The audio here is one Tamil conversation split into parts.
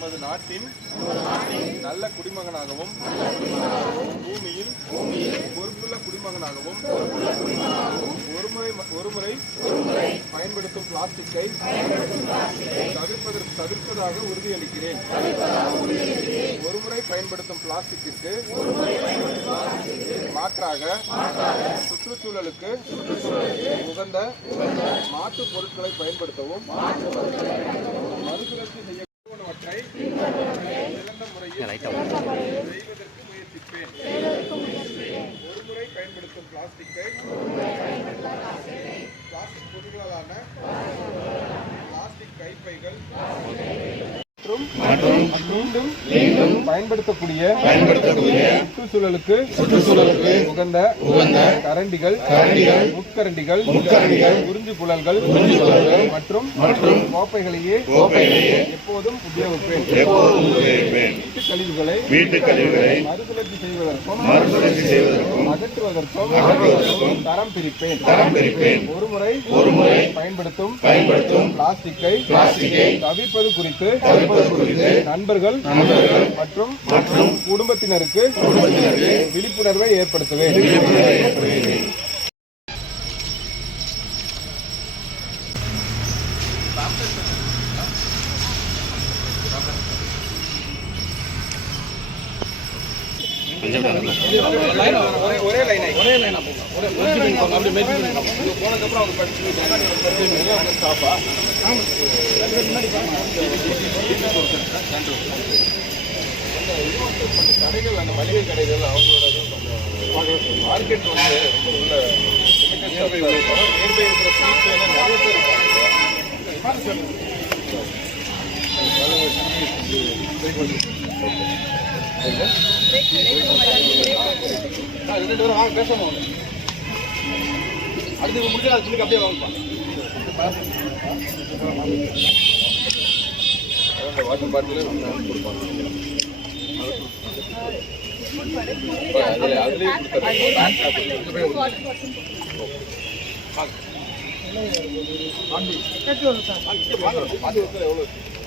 நமது நாட்டின் நல்ல குடிமகனாகவும் பூமியில் பொறுப்புள்ள குடிமகனாகவும் ஒருமுறை ஒருமுறை பயன்படுத்தும் பிளாஸ்டிக்கை தவிர்ப்பதற்கு தவிர்ப்பதாக உறுதியளிக்கிறேன். ஒருமுறை பயன்படுத்தும் பிளாஸ்டிக்கிற்கு மாற்றாக சுற்றுச்சூழலுக்கு உகந்த மாற்று பொருட்களை பயன்படுத்தவும் மறுசுழற்சி செய்யப்படுவனவற்றை சிறந்த முறையில் மற்றும் மீண்டும் மீண்டும் பயன்படுத்தக்கூடிய பயன்படுத்தக்கூடிய சுற்றுச்சூழலுக்கு சுற்றுச்சூழலுக்கு உகந்த உகந்த கரண்டிகள் கரண்டிகள், முட்கரண்டிகள் முட்கரண்டிகள், உறிஞ்சு புழல்கள் புழல்கள் மற்றும் மற்றும் கோப்பைகளையே கோப்பைகளையே எப்போதும் உபயோகிப்பேன். எப்போதும் உபயோகிப்பேன். வீட்டு கழிவுகளை வீட்டு கழிவுகளை மறுசுழற்சி செய்வதற்கும் மறுசுழற்சி செய்வதற்கும் அகற்றுவதற்கும் தரம் பிரிப்பேன். தரம் பிரிப்பேன். ஒருமுறை ஒருமுறை பயன்படுத்தும் பயன்படுத்தும் பிளாஸ்டிக்கை பிளாஸ்டிக்கை தவிர்ப்பது குறித்து தவிர்ப்பது குறித்து நண்பர்கள் நண்பர்கள் மற்றும் மற்றும் குடும்பத்தினருக்கு குடும்பத்தினருக்கு விழிப்புணர்வை ஏற்படுத்துவேன். ஒரே ஒரே லைனா ஒரே அப்படியே மேட்ச் போனதுக்கப்புறம் அவங்க படிச்சு ஸ்டாப்பா கடைகள் அந்த மளிகை கடைகள் அவங்களோட மார்க்கெட் வந்து உள்ள நியர்பை இருக்கிற நிறைய பேர் இருக்காங்க ரெண்டு பேரும் வாங்க பேசாம அடுத்து முடிஞ்சா அது சொல்லி அப்படியே வாங்கப்பா வாட்டர் பாட்டிலே கொடுப்பாங்க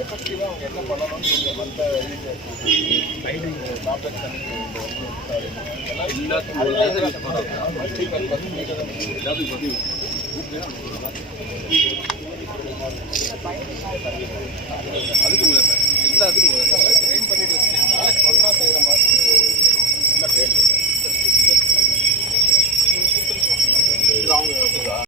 எஃபெக்டிவாக அவங்க என்ன பண்ணணும்னு கொஞ்சம் மற்ற காம்ப்ளெக்ஸ் எல்லாத்துக்கும்